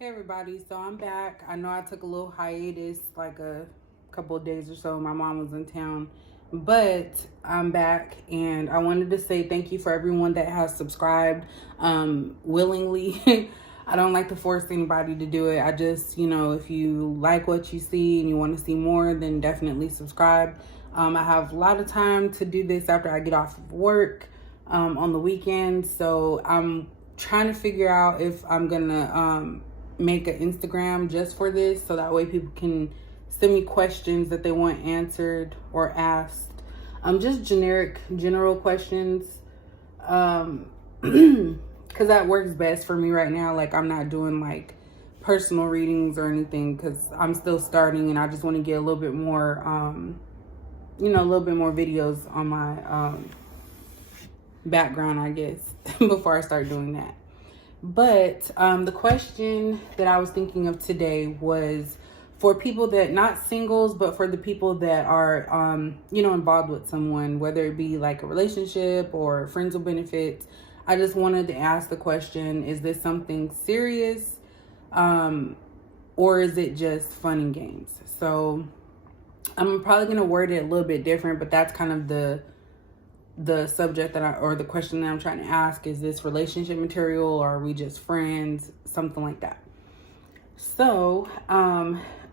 Hey everybody, so I'm back. I know I took a little hiatus, like a couple of days or so. My mom was in town, but I'm back and I wanted to say thank you for everyone that has subscribed willingly. I don't like to force anybody to do it. I just, if you like what you see and you want to see more, then definitely subscribe. I have a lot of time to do this after I get off of work on the weekends, so I'm trying to figure out if I'm gonna make an Instagram just for this, so that way people can send me questions that they want answered or asked. Just general questions. Because that works best for me right now. Like, I'm not doing like personal readings or anything because I'm still starting and I just want to get a little bit more, a little bit more videos on my background, I guess, before I start doing that. But the question that I was thinking of today was for people that, not singles, but for the people that are, involved with someone, whether it be like a relationship or friends with benefits. I just wanted to ask the question, is this something serious? Or is it just fun and games? So I'm probably going to word it a little bit different, but that's kind of the subject or the question that I'm trying to ask. Is this relationship material, or are we just friends? Something like that. So,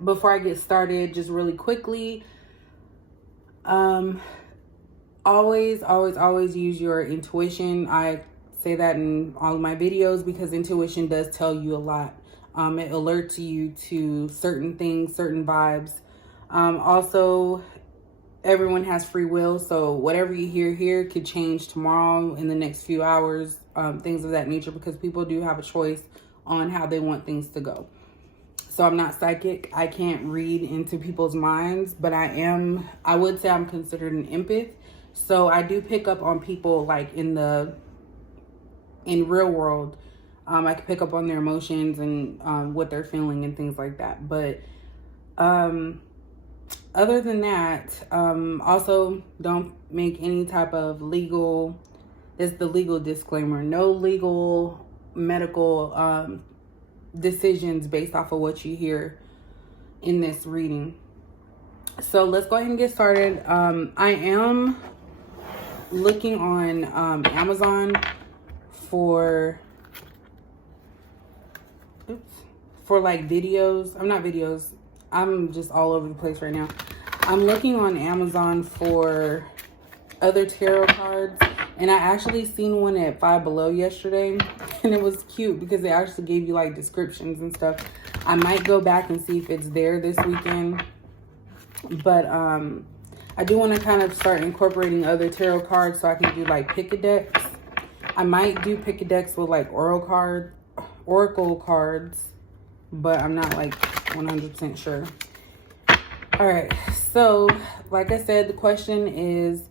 before I get started, just really quickly, always use your intuition. I say that in all of my videos because intuition does tell you a lot. It alerts you to certain things, certain vibes. Also, everyone has free will, so whatever you hear here could change tomorrow, in the next few hours, things of that nature, because people do have a choice on how they want things to go. So I'm not psychic. I can't read into people's minds, but I would say I'm considered an empath. So I do pick up on people, like in real world. I can pick up on their emotions and what they're feeling and things like that. But other than that, also don't make any type of it's the legal disclaimer, no legal medical decisions based off of what you hear in this reading. So let's go ahead and get started. I am looking on Amazon for like videos. I'm not videos. I'm just all over the place right now. I'm looking on Amazon for other tarot cards, and I actually seen one at Five Below yesterday, and it was cute because they actually gave you like descriptions and stuff. I might go back and see if it's there this weekend, but I do want to kind of start incorporating other tarot cards so I can do like pick-a-decks. I might do pick-a-decks with like oracle cards, but I'm not like 100% sure. All right, so like I said, the question is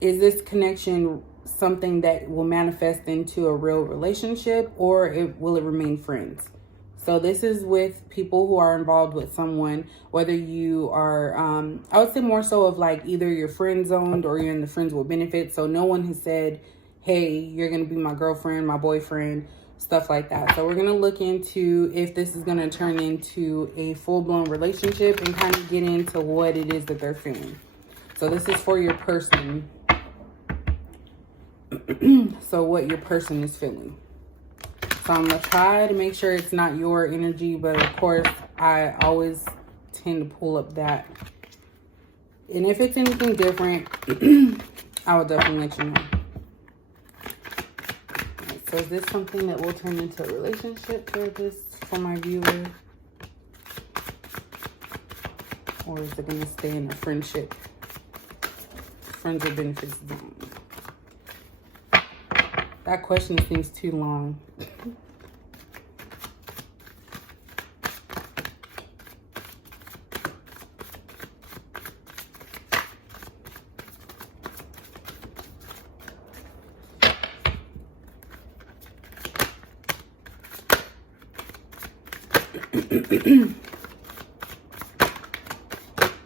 this connection something that will manifest into a real relationship, or will it remain friends? So this is with people who are involved with someone, whether you are, I would say more so of like either you're friend zoned or you're in the friends with benefits. So no one has said, hey, you're going to be my girlfriend, my boyfriend, stuff like that. So we're going to look into if this is going to turn into a full-blown relationship and kind of get into what it is that they're feeling. So this is for your person. So what your person is feeling. So I'm going to try to make sure it's not your energy, but of course, I always tend to pull up that. And if it's anything different, I will definitely let you know. So is this something that will turn into a relationship for my viewer? Or is it going to stay in a friendship? Friends with benefits zone. That question seems too long.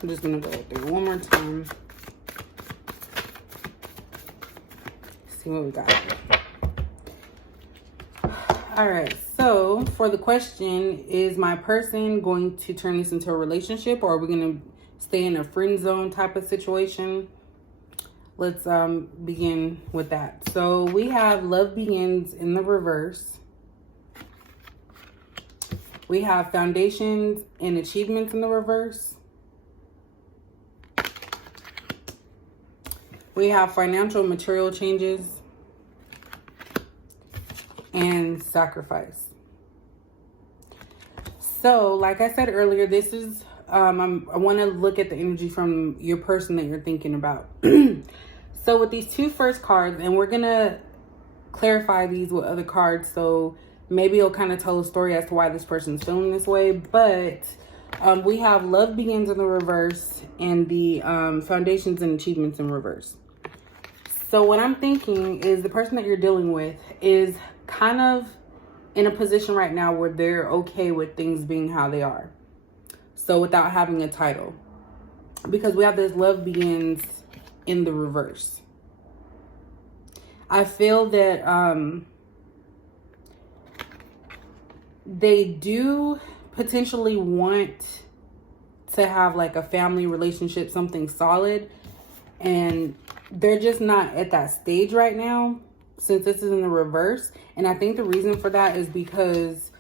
I'm just gonna go through one more time. See what we got. All right, so for the question, is my person going to turn this into a relationship, or are we going to stay in a friend zone type of situation? Let's begin with that. So we have love begins in the reverse. We have foundations and achievements in the reverse. We have financial material changes and sacrifice. So like I said earlier, this is I want to look at the energy from your person that you're thinking about. So with these two first cards, and we're gonna clarify these with other cards, so maybe it'll kind of tell a story as to why this person's feeling this way. But we have love begins in the reverse and the foundations and achievements in reverse. So what I'm thinking is the person that you're dealing with is kind of in a position right now where they're okay with things being how they are. So without having a title, because we have this love begins in the reverse. I feel that they do potentially want to have like a family relationship, something solid, and they're just not at that stage right now since this is in the reverse. And I think the reason for that is because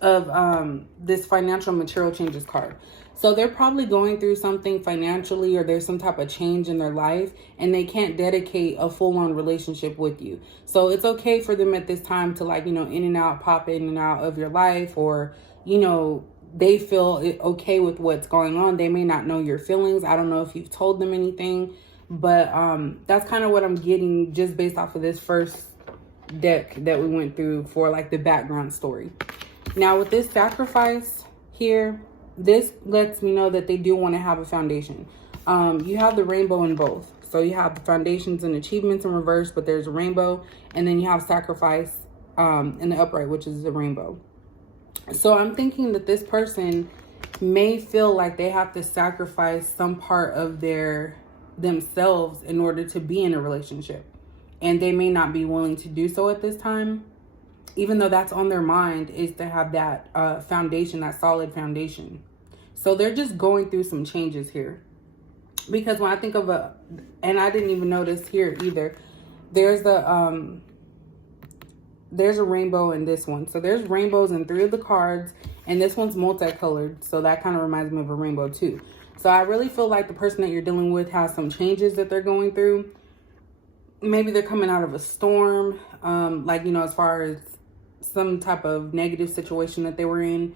of this financial material changes card. So they're probably going through something financially, or there's some type of change in their life, and they can't dedicate a full-on relationship with you. So it's okay for them at this time to, like, you know, in and out, pop in and out of your life, or, you know, they feel okay with what's going on. They may not know your feelings. I don't know if you've told them anything, but that's kind of what I'm getting just based off of this first deck that we went through for like the background story. Now with this sacrifice here, this lets me know that they do want to have a foundation. You have the rainbow in both. So you have the foundations and achievements in reverse, but there's a rainbow. And then you have sacrifice in the upright, which is the rainbow. So I'm thinking that this person may feel like they have to sacrifice some part of themselves in order to be in a relationship. And they may not be willing to do so at this time, even though that's on their mind, is to have that foundation, that solid foundation. So they're just going through some changes here. Because when I think of and I didn't even notice here either, there's a rainbow in this one. So there's rainbows in 3 of the cards, and this one's multicolored. So that kind of reminds me of a rainbow too. So I really feel like the person that you're dealing with has some changes that they're going through. Maybe they're coming out of a storm, like, you know, as far as some type of negative situation that they were in,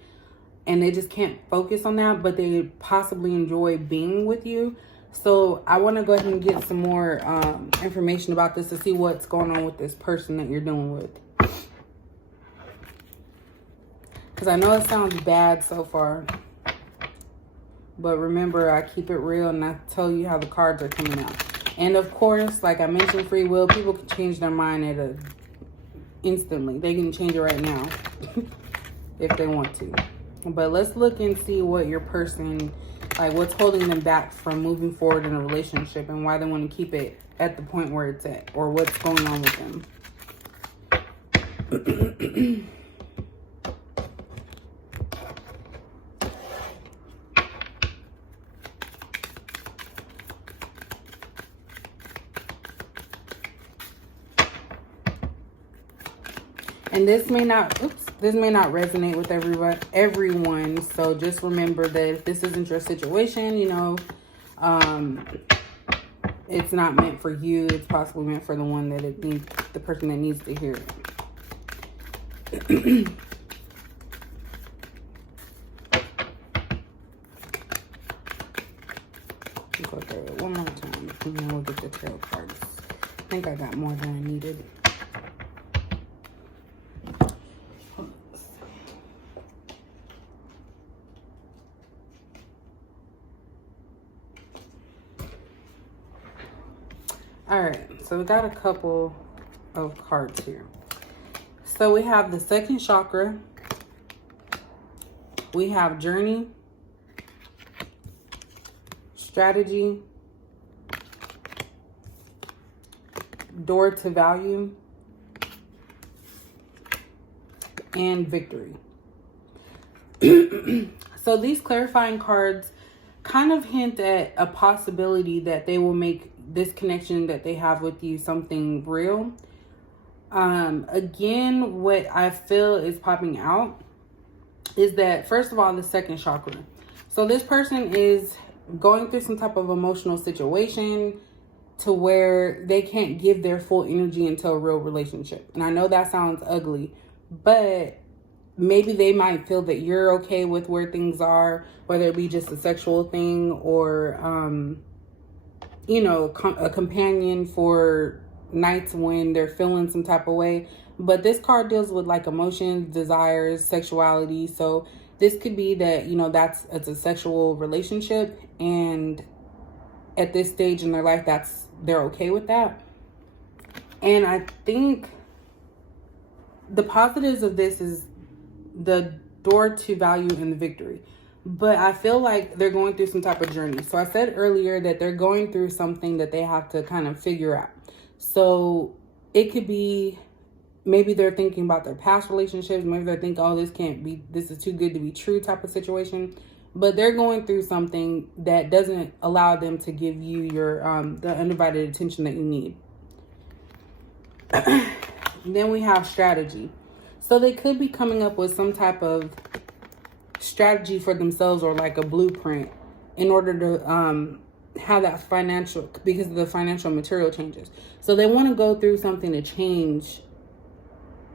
and they just can't focus on that, but they possibly enjoy being with you. So I want to go ahead and get some more information about this to see what's going on with this person that you're dealing with. Because I know it sounds bad so far, but remember, I keep it real and I tell you how the cards are coming out. And of course, like I mentioned, free will, people can change their mind instantly. They can change it right now if they want to. But let's look and see what your person, like what's holding them back from moving forward in a relationship, and why they want to keep it at the point where it's at, or what's going on with them. And this may not resonate with everyone. So just remember that if this isn't your situation, you know, it's not meant for you. It's possibly meant for the one that it needs, the person that needs to hear it. Go through it one more time, and then we'll get the tarot cards. I think I got more than I needed. All right, so we got a couple of cards here. So we have the second chakra. We have journey, strategy, door to value, and victory. So these clarifying cards kind of hint at a possibility that they will make this connection that they have with you something real. Again, what I feel is popping out is that, first of all, the second chakra. So this person is going through some type of emotional situation to where they can't give their full energy into a real relationship. And I know that sounds ugly, but maybe they might feel that you're okay with where things are, whether it be just a sexual thing or, a companion for nights when they're feeling some type of way. But this card deals with like emotions, desires, sexuality. So this could be that, it's a sexual relationship, and at this stage in their life, they're okay with that. And I think the positives of this is the door to value and the victory. But I feel like they're going through some type of journey. So I said earlier that they're going through something that they have to kind of figure out. So it could be, maybe they're thinking about their past relationships. Maybe they're thinking, oh, this is too good to be true type of situation. But they're going through something that doesn't allow them to give you your the undivided attention that you need. Then we have strategy. So they could be coming up with some type of strategy for themselves, or like a blueprint, in order to have that financial, because of the financial material changes. So they want to go through something to change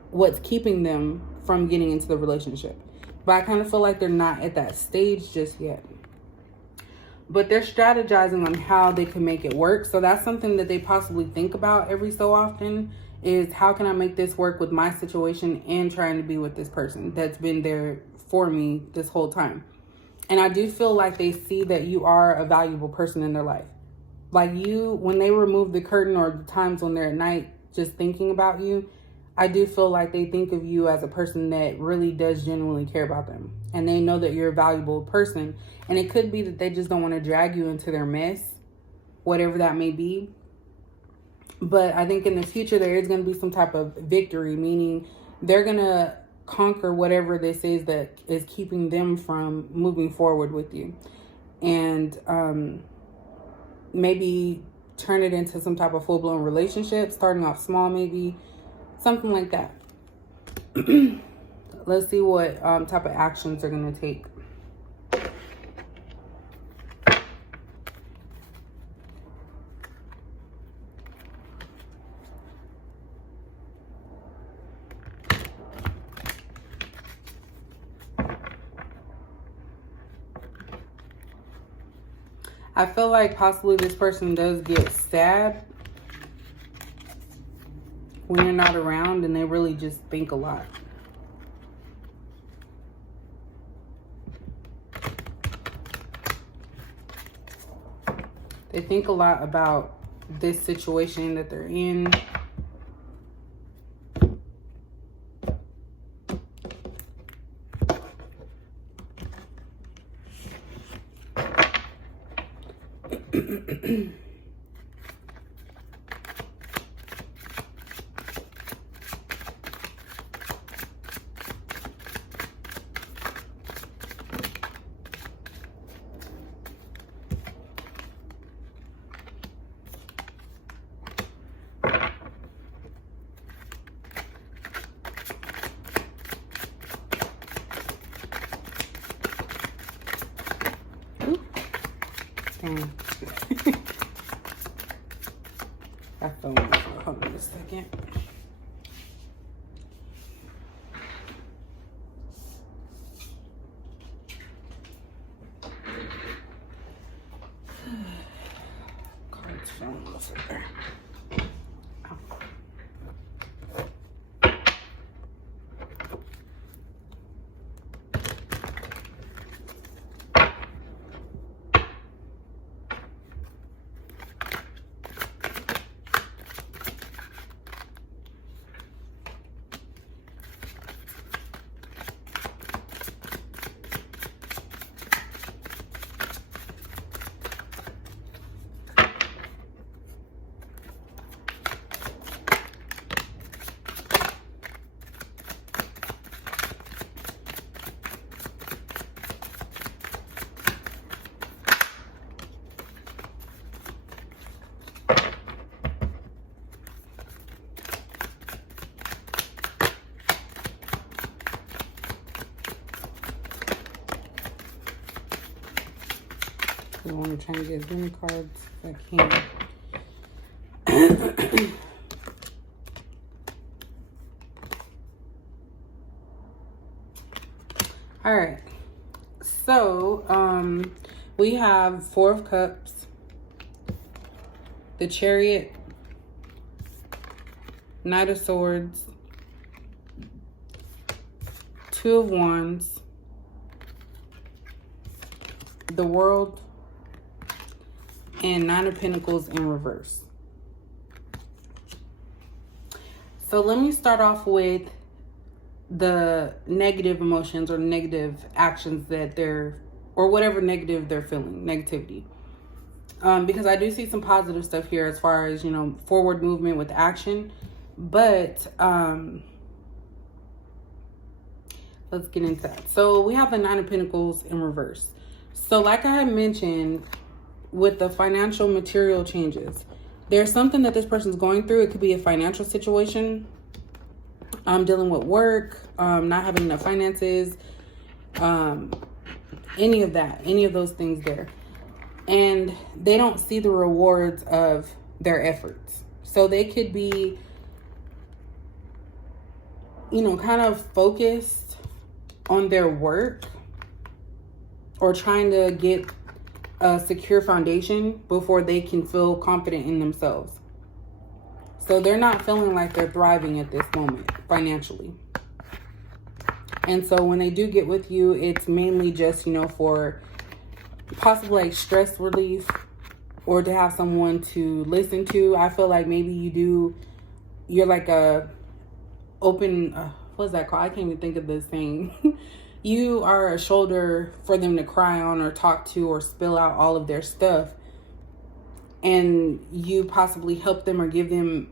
what's keeping them from getting into the relationship. But I kind of feel like they're not at that stage just yet. But they're strategizing on how they can make it work. So that's something that they possibly think about every so often, is how can I make this work with my situation and trying to be with this person that's been there for me this whole time. And I do feel like they see that you are a valuable person in their life. Like when they remove the curtain, or the times when they're at night just thinking about you, I do feel like they think of you as a person that really does genuinely care about them. And they know that you're a valuable person. And it could be that they just don't want to drag you into their mess, whatever that may be. But I think in the future, there is going to be some type of victory, meaning they're going to conquer whatever this is that is keeping them from moving forward with you. And maybe turn it into some type of full-blown relationship, starting off small, maybe something like that. Let's see what type of actions they're going to take. I feel like possibly this person does get sad when you're not around, and they really just think a lot. They think a lot about this situation that they're in. Dang. That phone. Hold on a second. Cards phone was there. actually want to try and get as many cards as I can. All right. So, we have Four of Cups, the Chariot, Knight of Swords, Two of Wands, the World, and Nine of Pentacles in reverse. So let me start off with the negative emotions or negative actions that or whatever negative they're feeling, negativity. Because I do see some positive stuff here as far as, forward movement with action. But let's get into that. So we have the Nine of Pentacles in reverse. So like I had mentioned with the financial material changes, there's something that this person's going through. It could be a financial situation. Dealing with work, not having enough finances, any of those things there. And they don't see the rewards of their efforts. So they could be, kind of focused on their work or trying to get a secure foundation before they can feel confident in themselves. So they're not feeling like they're thriving at this moment financially. And so when they do get with you, it's mainly just, for possibly like stress relief or to have someone to listen to. I feel like maybe you're like a open, what's that called? I can't even think of this thing. You are a shoulder for them to cry on or talk to or spill out all of their stuff. And you possibly help them or give them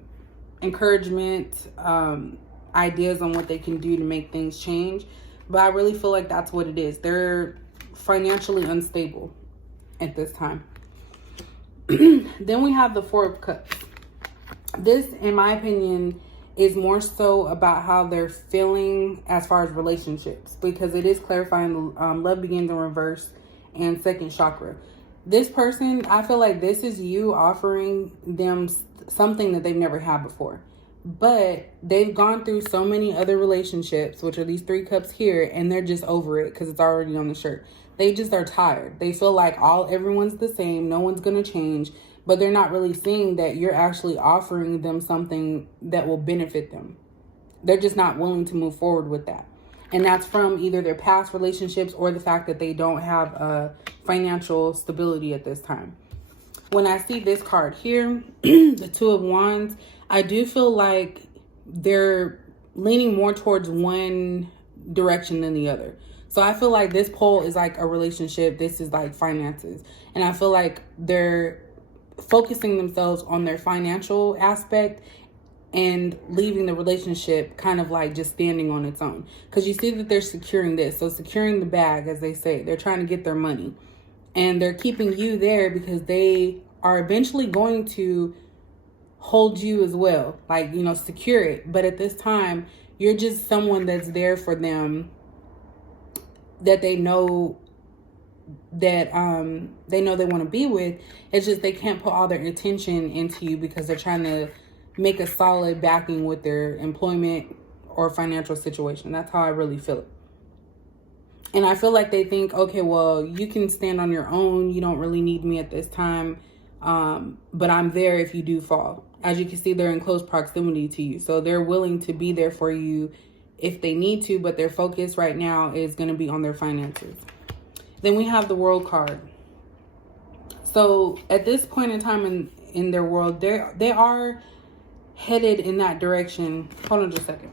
encouragement, ideas on what they can do to make things change. But I really feel like that's what it is. They're financially unstable at this time. Then we have the Four of Cups. This, in my opinion, is more so about how they're feeling as far as relationships, because it is clarifying love begins in reverse and second chakra. This person, I feel like this is you offering them something that they've never had before. But they've gone through so many other relationships, which are these three cups here, and they're just over it because it's already on the shirt. They just are tired. They feel like everyone's the same. No one's going to change. But they're not really seeing that you're actually offering them something that will benefit them. They're just not willing to move forward with that. And that's from either their past relationships or the fact that they don't have financial stability at this time. When I see this card here, the Two of Wands, I do feel like they're leaning more towards one direction than the other. So I feel like this pole is like a relationship. This is like finances. And I feel like they're focusing themselves on their financial aspect and leaving the relationship kind of like just standing on its own. Because you see that they're securing this. So securing the bag, as they say, they're trying to get their money. And they're keeping you there because they are eventually going to hold you as well. Like, secure it. But at this time, you're just someone that's there for them, that they know that they want to be with. It's just they can't put all their attention into you because they're trying to make a solid backing with their employment or financial situation. That's how I really feel it. And I feel like they think, okay, well, you can stand on your own. You don't really need me at this time. But I'm there if you do fall. As you can see, they're in close proximity to you. So they're willing to be there for you if they need to, but their focus right now is going to be on their finances. Then we have the World card. So at this point in time in their world, they are headed in that direction. Hold on just a second.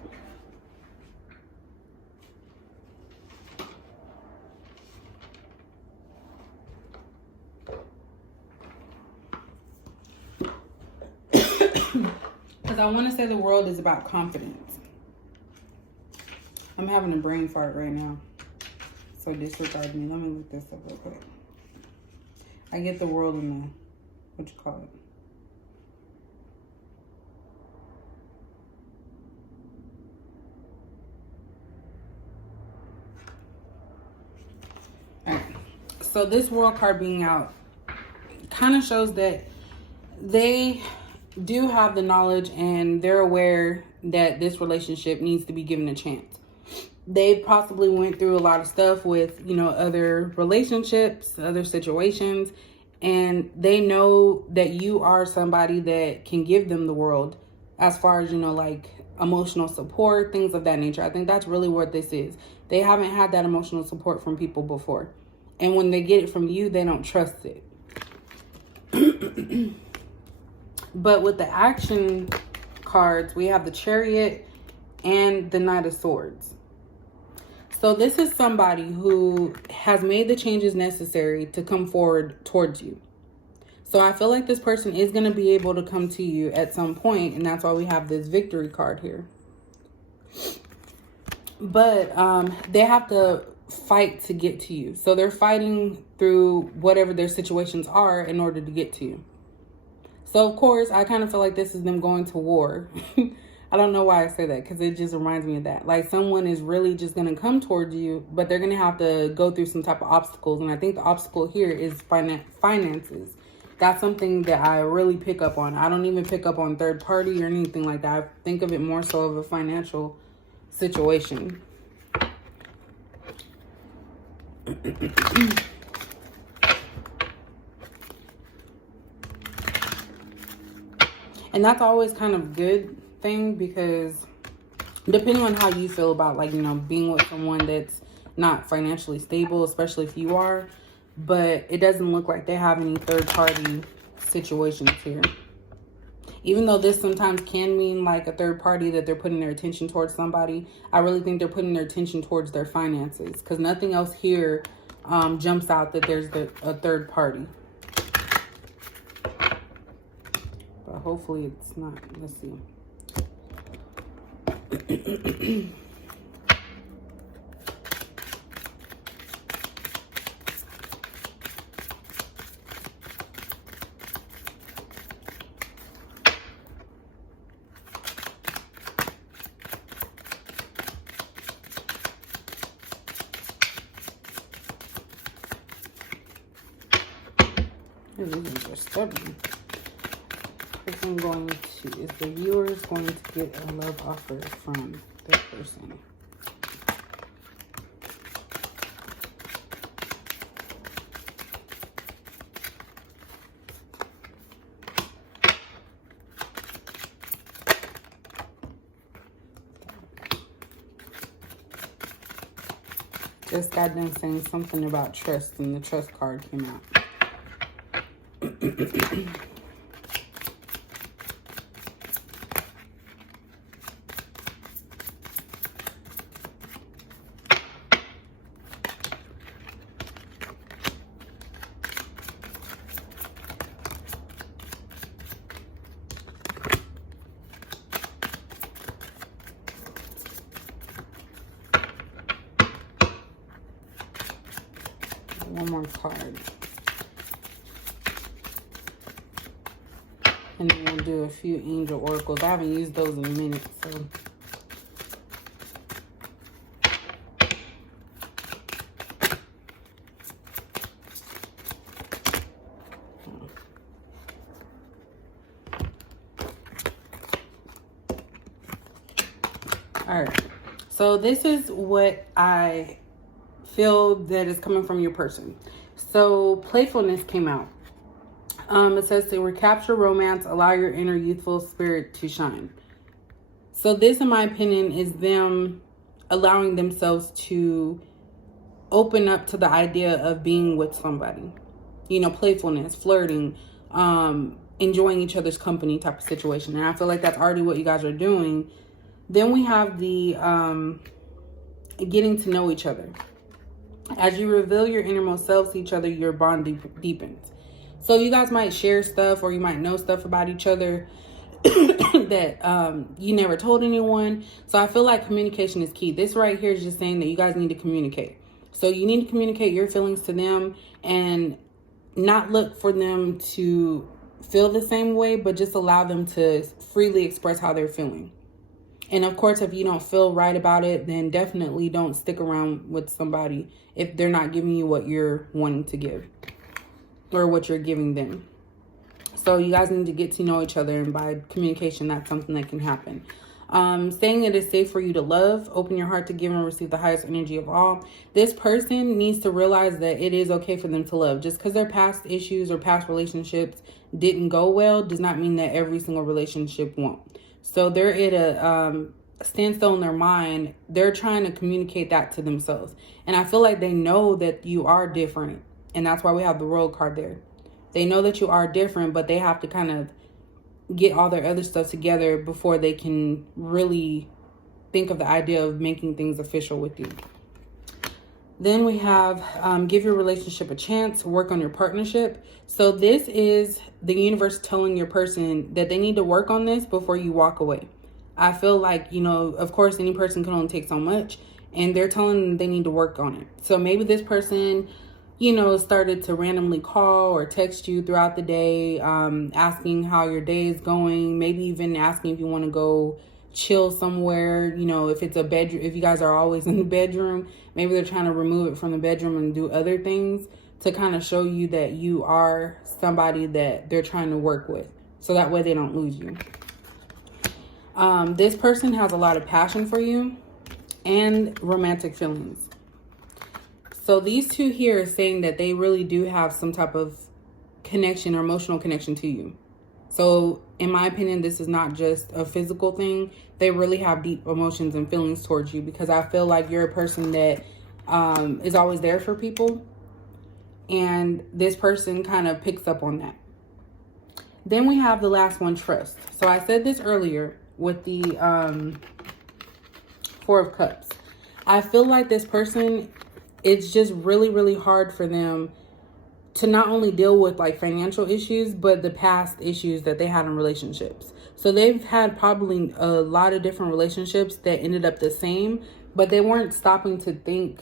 Because I want to say the World is about confidence. I'm having a brain fart right now. So disregard me. Let me look this up real quick. I get the World in the, what you call it. Alright. So this World card being out kind of shows that they do have the knowledge and they're aware that this relationship needs to be given a chance. They possibly went through a lot of stuff with, you know, other relationships, other situations, and they know that you are somebody that can give them the world as far as, you know, like emotional support, things of that nature. I think that's really what this is. They haven't had that emotional support from people before. And when they get it from you, they don't trust it. But with the action cards, we have the Chariot and the Knight of Swords. So this is somebody who has made the changes necessary to come forward towards you. So I feel like this person is going to be able to come to you at some point, and that's why we have this Victory card here. But they have to fight to get to you. So they're fighting through whatever their situations are in order to get to you. So, of course, I kind of feel like this is them going to war. I don't know why I say that, because it just reminds me of that. Like, someone is really just going to come towards you, but they're going to have to go through some type of obstacles. And I think the obstacle here is finances. That's something that I really pick up on. I don't even pick up on third party or anything like that. I think of it more so of a financial situation. And that's always kind of good thing, because depending on how you feel about, like, you know, being with someone that's not financially stable, especially if you are, but it doesn't look like they have any third party situations here. Even though this sometimes can mean like a third party, that they're putting their attention towards somebody, I really think they're putting their attention towards their finances, because nothing else here jumps out that there's a third party. But hopefully it's not. Let's see. These are stubborn. Person going to, is the viewers going to get a love offer from this person? Just got done saying something about trust, and the trust card came out. One more card. And then we'll do a few angel oracles. I haven't used those in a minute, so. All right. So this is what I feel that is coming from your person. So playfulness came out. It says to recapture romance, allow your inner youthful spirit to shine. So this, in my opinion, is them allowing themselves to open up to the idea of being with somebody. You know, playfulness, flirting, enjoying each other's company type of situation. And I feel like that's already what you guys are doing. Then we have the getting to know each other. As you reveal your innermost selves to each other, your bond deepens. So you guys might share stuff, or you might know stuff about each other that you never told anyone. So I feel like communication is key. This right here is just saying that you guys need to communicate. So you need to communicate your feelings to them and not look for them to feel the same way, but just allow them to freely express how they're feeling. And of course, if you don't feel right about it, then definitely don't stick around with somebody if they're not giving you what you're wanting to give or what you're giving them. So you guys need to get to know each other, and by communication, that's something that can happen. Saying it is safe for you to love, open your heart to give and receive the highest energy of all. This person needs to realize that it is okay for them to love. Just because their past issues or past relationships didn't go well does not mean that every single relationship won't. So they're at a standstill in their mind. They're trying to communicate that to themselves. And I feel like they know that you are different. And that's why we have the World card there. They know that you are different, but they have to kind of get all their other stuff together before they can really think of the idea of making things official with you. Then we have give your relationship a chance, work on your partnership. So this is the universe telling your person that they need to work on this before you walk away. I feel like, you know, of course, any person can only take so much, and they're telling them they need to work on it. So maybe this person, you know, started to randomly call or text you throughout the day, asking how your day is going, maybe even asking if you want to go chill somewhere. You know, if it's a bedroom, if you guys are always in the bedroom, maybe they're trying to remove it from the bedroom and do other things to kind of show you that you are somebody that they're trying to work with, so that way they don't lose you. This person has a lot of passion for you and romantic feelings. So these two here are saying that they really do have some type of connection or emotional connection to you. So in my opinion, this is not just a physical thing. They really have deep emotions and feelings towards you, because I feel like you're a person that is always there for people. And this person kind of picks up on that. Then we have the last one, trust. So I said this earlier with the Four of Cups. I feel like this person, it's just really, really hard for them to not only deal with like financial issues, but the past issues that they had in relationships. So they've had probably a lot of different relationships that ended up the same, but they weren't stopping to think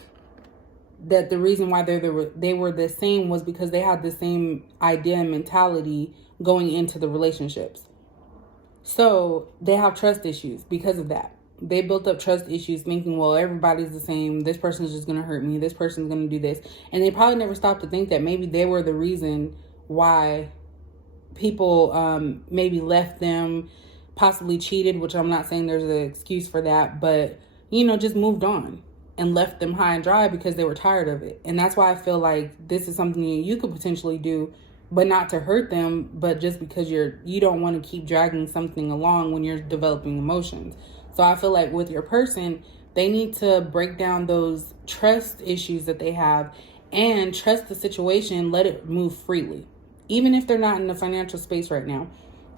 that the reason why they were the same was because they had the same idea and mentality going into the relationships. So they have trust issues because of that. They built up trust issues thinking, well, everybody's the same. This person's just going to hurt me. This person's going to do this. And they probably never stopped to think that maybe they were the reason why people maybe left them, possibly cheated, which I'm not saying there's an excuse for that, but, you know, just moved on and left them high and dry because they were tired of it. And that's why I feel like this is something you could potentially do, but not to hurt them, but just because you don't want to keep dragging something along when you're developing emotions. So I feel like with your person, they need to break down those trust issues that they have and trust the situation, let it move freely. Even if they're not in the financial space right now,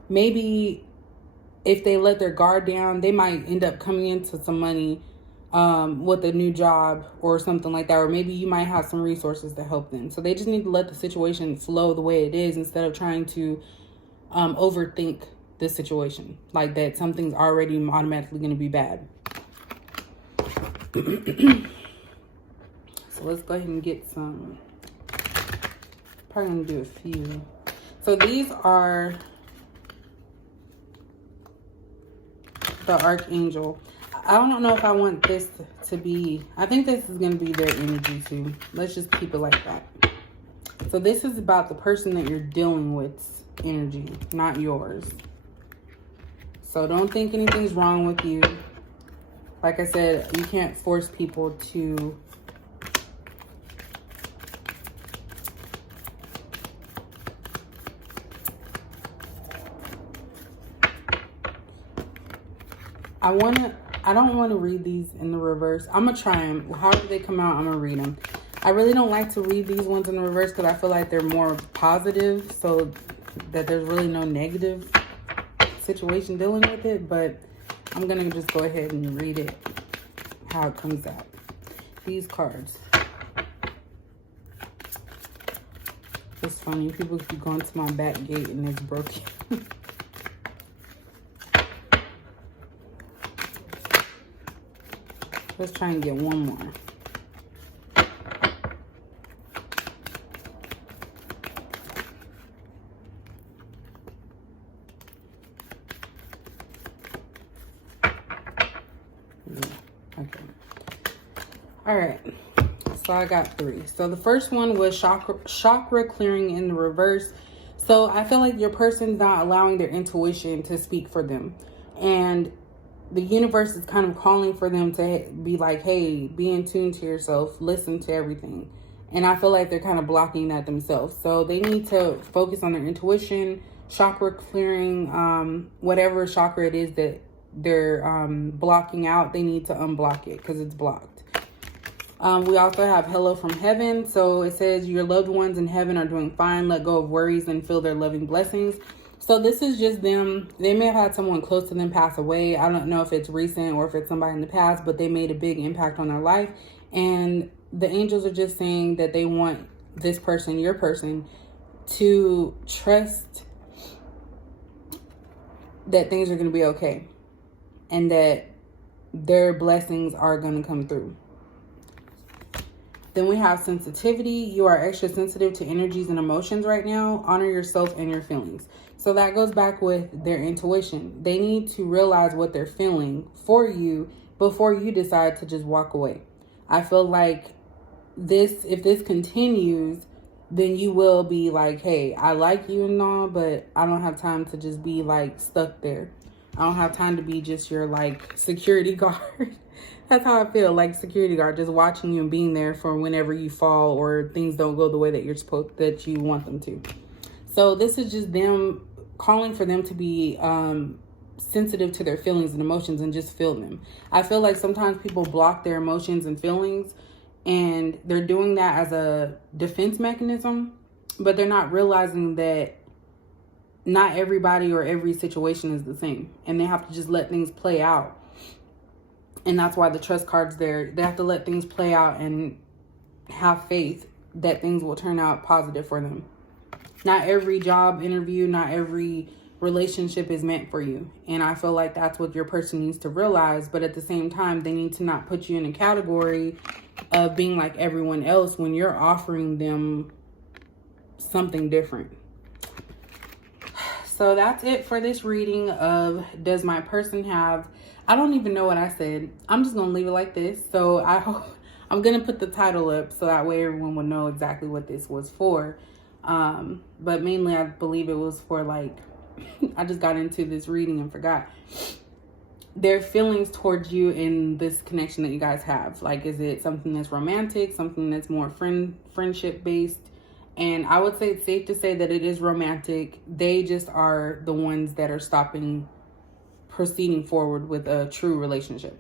maybe if they let their guard down, they might end up coming into some money with a new job or something like that. Or maybe you might have some resources to help them. So they just need to let the situation flow the way it is instead of trying to overthink this situation, like that something's already automatically going to be bad. So let's go ahead and get some. Probably going to do a few. So these are the Archangel. I don't know if I want this to be, I think this is going to be their energy too. Let's just keep it like that. So this is about the person that you're dealing with energy, not yours. So don't think anything's wrong with you. Like I said, you can't force people to I don't want to read these in the reverse. I'm going to try them. However they come out, I'm going to read them. I really don't like to read these ones in the reverse because I feel like they're more positive, so that there's really no negative situation dealing with it. But I'm going to just go ahead and read it how it comes out. These cards. It's funny. People keep going to my back gate and it's broken. Let's try and get one more. Okay. All right. So I got 3. So the first one was chakra clearing in the reverse. So I feel like your person's not allowing their intuition to speak for them. And the universe is kind of calling for them to be like, hey, be in tune to yourself, listen to everything. And I feel like they're kind of blocking that themselves. So they need to focus on their intuition, chakra clearing, whatever chakra it is that they're blocking out, they need to unblock it because it's blocked. We also have hello from heaven. So it says your loved ones in heaven are doing fine. Let go of worries and feel their loving blessings. So this is just them. They may have had someone close to them pass away. I don't know if it's recent or if it's somebody in the past, but they made a big impact on their life. And the angels are just saying that they want this person, your person, to trust that things are going to be okay and that their blessings are going to come through. Then we have sensitivity. You are extra sensitive to energies and emotions right now. Honor yourself and your feelings. So that goes back with their intuition. They need to realize what they're feeling for you before you decide to just walk away. I feel like if this continues, then you will be like, hey, I like you and all, but I don't have time to just be like stuck there. I don't have time to be just your like security guard. That's how I feel, like security guard, just watching you and being there for whenever you fall or things don't go the way that that you want them to. So this is just them calling for them to be sensitive to their feelings and emotions and just feel them. I feel like sometimes people block their emotions and feelings, and they're doing that as a defense mechanism, but they're not realizing that not everybody or every situation is the same, and they have to just let things play out. And that's why the trust card's there. They have to let things play out and have faith that things will turn out positive for them. Not every job interview, not every relationship is meant for you. And I feel like that's what your person needs to realize. But at the same time, they need to not put you in a category of being like everyone else when you're offering them something different. So that's it for this reading of does my person have... I don't even know what I said. I'm just going to leave it like this. So I'm going to put the title up so that way everyone will know exactly what this was for. But mainly I believe it was for like, I just got into this reading and forgot. Their feelings towards you in this connection that you guys have. Like, is it something that's romantic, something that's more friendship based? And I would say it's safe to say that it is romantic. They just are the ones that are proceeding forward with a true relationship.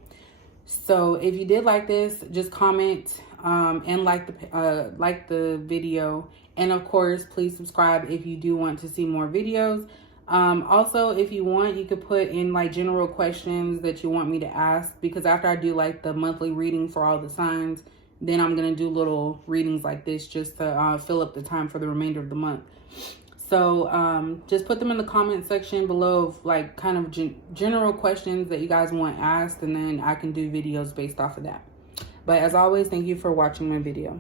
So if you did like this, just comment and like the video, and of course please subscribe if you do want to see more videos. Also, if you want, you could put in like general questions that you want me to ask, because after I do like the monthly reading for all the signs, then I'm gonna do little readings like this just to fill up the time for the remainder of the month. So just put them in the comment section below of like kind of general questions that you guys want asked, and then I can do videos based off of that. But as always, thank you for watching my video.